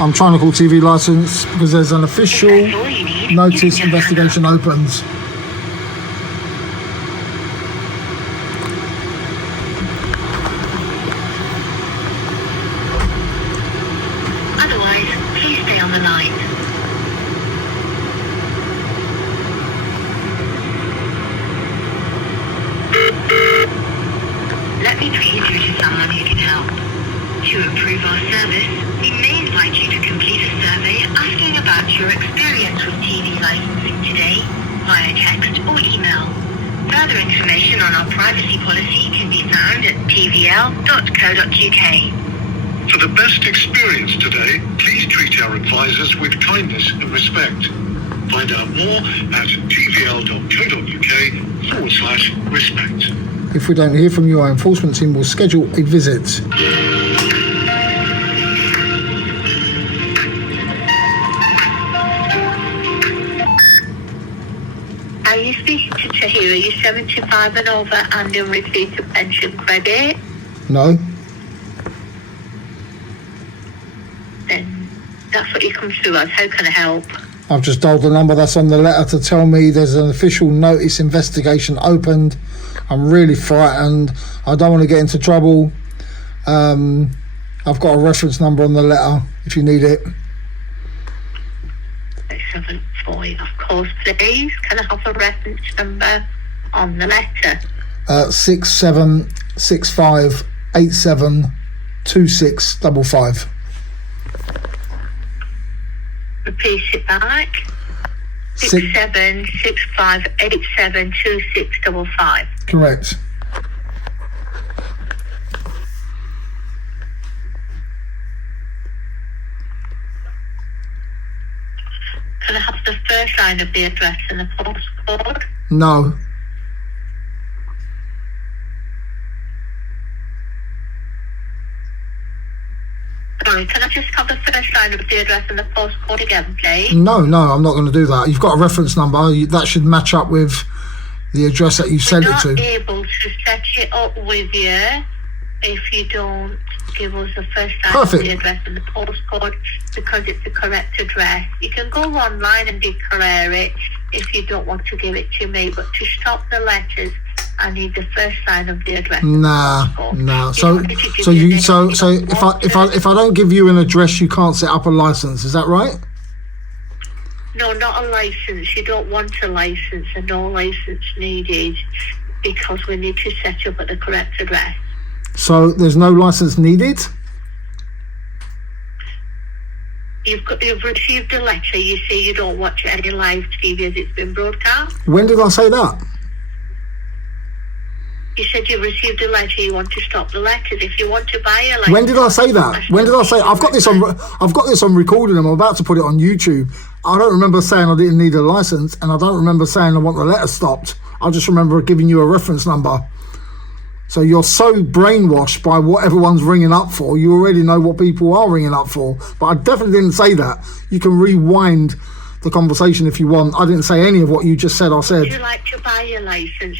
I'm trying to call TV license because there's an official notice investigation opens. Otherwise, please stay on the line. Let me put you through to someone who can help. To improve our service, we may invite you to complete a survey asking about your experience with TV licensing today via text or email. Further information on our privacy policy can be found at tvl.co.uk. For the best experience today, please treat our advisors with kindness and respect. Find out more at tvl.co.uk/respect. If we don't hear from you, our enforcement team will schedule a visit. Are you speaking to Tahira? Are you 75 and over and in receipt of pension credit? No? Then that's what you come through as. How can I help? I've just dialed the number that's on the letter to tell me there's an official notice investigation opened. I'm really frightened. I don't want to get into trouble. I've got a reference number on the letter if you need it. 74, of course, please. Can I have a reference number on the letter? 6765872655. Repeat it back. 6765872655. Correct. Can I have the first line of the address and the postcode? No. Sorry, can I just have the first line of the address and the postcode again, please? No, I'm not going to do that. You've got a reference number. That should match up with the address that you sent it to. We're not able to set it up with you if you don't give us the first line of the address and the postcode, because it's the correct address. You can go online and declare it if you don't want to give it to me, but to stop the letters, I need the first line of the address. No. So if I don't give you an address, you can't set up a license. Is that right? No, not a license. You don't want a license, and no license needed, because we need to set up at the correct address. So there's no license needed? You've received a letter. You say you don't watch any live TV as it's been broadcast. When did I say that? You said you received a letter. You want to stop the letters. If you want to buy a license. When did I say that? When did I say? I've got this on recording. I'm about to put it on YouTube. I don't remember saying I didn't need a license, and I don't remember saying I want the letter stopped. I just remember giving you a reference number. So you're so brainwashed by what everyone's ringing up for. You already know what people are ringing up for. But I definitely didn't say that. You can rewind the conversation if you want. I didn't say any of what you just said. I said. Would you like to buy a license?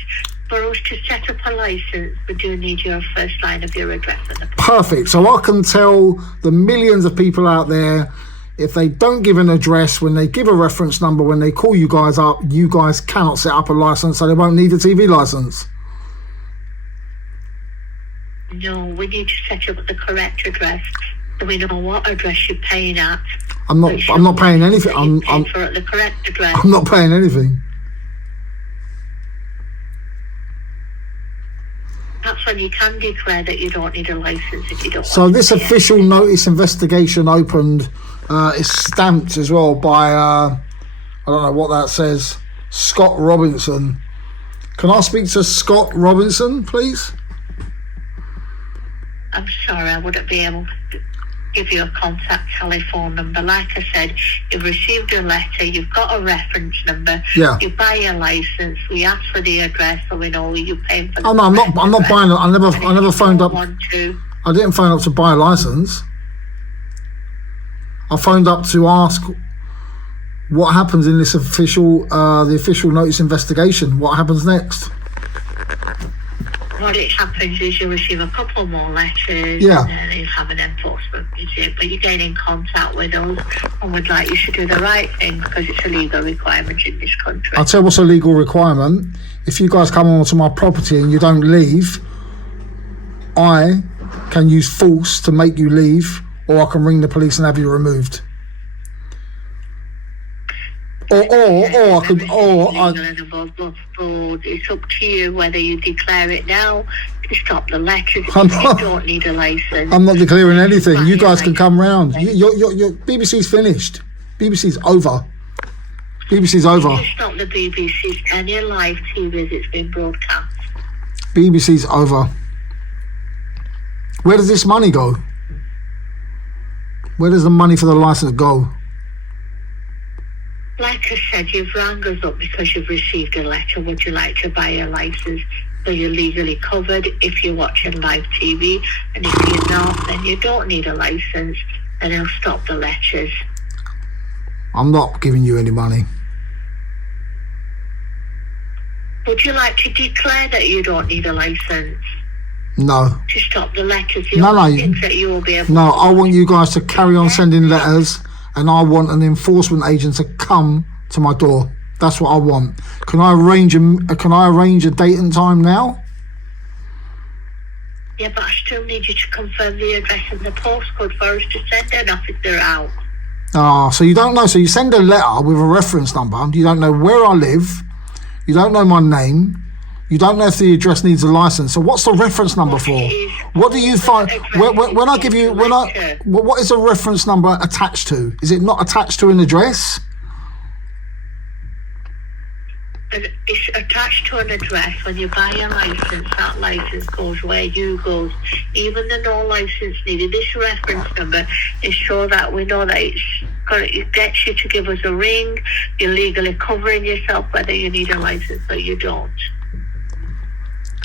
For us to set up a license, we do need your first line of your address. Perfect. So I can tell the millions of people out there, if they don't give an address, when they give a reference number, when they call you guys up, you guys cannot set up a license, so they won't need a TV license. No, we need to set up the correct address, so we know what address you're paying at. I'm not paying anything. I'm for the correct address. I'm not paying anything. That's when you can declare that you don't need a license if you don't. So this official notice investigation opened. Is stamped as well by I don't know what that says. Scott Robinson. Can I speak to Scott Robinson, please? I'm sorry, I wouldn't be able to give you a contact telephone number. Like I said, you've received a letter, you've got a reference number. Yeah. You buy a license. We ask for the address, so we know you're paying for. Oh no, I'm not buying it. I never phoned up. I didn't phone up to buy a license. I phoned up to ask what happens in this official, the official notice investigation. What happens next? what it happens is you receive a couple more letters, Yeah. and then you have an enforcement visit, but you get in contact with us and would like you to do the right thing because it's a legal requirement in this country. I'll tell you what's a legal requirement. If you guys come onto my property and you don't leave, I can use force to make you leave, or I can ring the police and have you removed. Or I could, or I, Legal and above board. It's up to you whether you declare it now to stop the letters. I'm You not- don't need a license. I'm not declaring anything. You guys can come round. Your BBC's finished. BBC's over. BBC's over. You stop the BBC's any live TV that's been broadcast. BBC's over. Where does this money go? Where does the money for the license go? Like I said, you've rang us up because you've received a letter. Would you like to buy a license? So you're legally covered if you're watching live TV. And if you're not, then you don't need a license. And they'll stop the letters. I'm not giving you any money. Would you like to declare that you don't need a license No. to stop the letters? The No, only no. things that you will be able No, I want you guys to carry on sending letters, and I want an enforcement agent to come to my door. That's what I want. Can I arrange a date and time now? Yeah, but I still need you to confirm the address and the postcode for us to send an officer out. Ah, so you don't know. So you send a letter with a reference number. You don't know where I live. You don't know my name. You don't know if the address needs a license. So what's the reference number for? What do you find when I give you what is a reference number attached to? Is it not attached to an address? And it's attached to an address. When you buy a license, that license goes where you go. Even the no license needed. This reference number is so that we know that it gets you to give us a ring. You're legally covering yourself whether you need a license or you don't.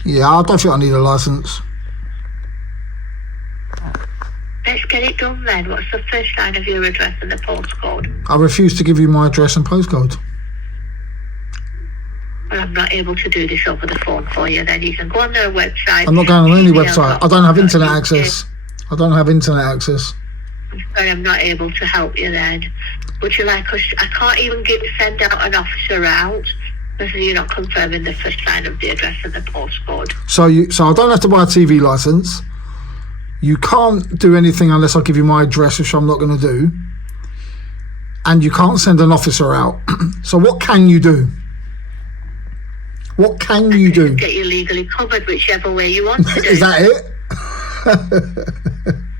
Yeah, I don't think I need a license. Let's get it done then. What's the first line of your address and the postcode? I refuse to give you my address and postcode. Well, I'm not able to do this over the phone for you. Then you can go on their website. I'm not going on any email website. I don't have internet .uk. access. I don't have internet access. Sorry, I'm not able to help you then. Would you like us? I can't even send out an officer out because you're not confirming the first line of the address and the postcode. So I don't have to buy a TV license. You can't do anything unless I give you my address, which I'm not going to do. And you can't send an officer out. So what can you do? What can you do? Get you legally covered whichever way you want to do. Is that it?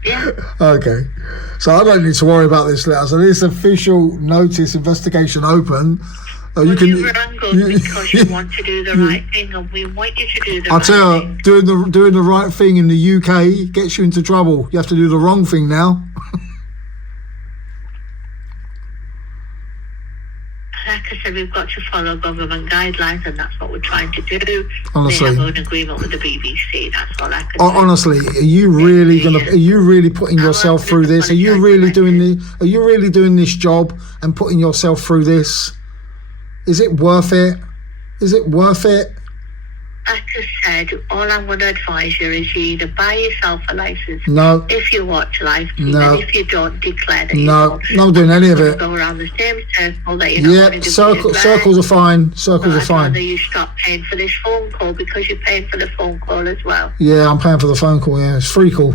Yeah. Okay. So I don't need to worry about this letter. So this official notice investigation open. Well, you rang us because you want to do the right thing, and we want you to do the I'll right tell you, thing. doing the right thing in the UK gets you into trouble. You have to do the wrong thing now. Like I said, we've got to follow government guidelines, and that's what we're trying to do. Honestly. They have an agreement with the BBC. That's all I can do. Honestly, are you really putting yourself through this? Are you really doing this job and putting yourself through this? Is it worth it? Is it worth it? Like I said, all I'm going to advise you is you either buy yourself a license No. if you watch live TV, No. and if you don't, declare that you No, don't. not doing any of it. Go around the same circle that you're not Yeah, going to do. circles are fine. Circles are I'd fine. rather you stop paying for this phone call because you're paying for the phone call as well. Yeah, I'm paying for the phone call. Yeah, it's free call.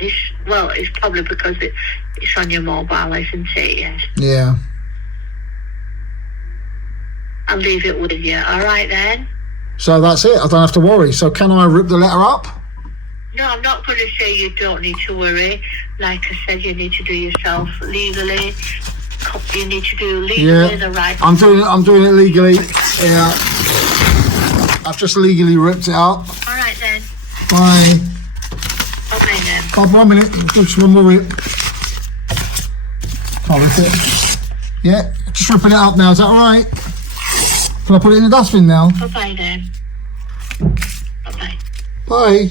It's probably because it's on your mobile, isn't it? Yes. Yeah. I'll leave it with you. All right then. So that's it. I don't have to worry. So can I rip the letter up? No, I'm not going to say you don't need to worry. Like I said, you need to do yourself legally. You need to do legally the right. I'm doing it legally. Yeah. I've just legally ripped it up. All right then. Bye. Okay then. Oh, 1 minute. Just one more rip. Can't rip it. Yeah. Just ripping it up now. Is that all right? Can I put it in the dustbin now? Bye bye then. Bye bye. Bye.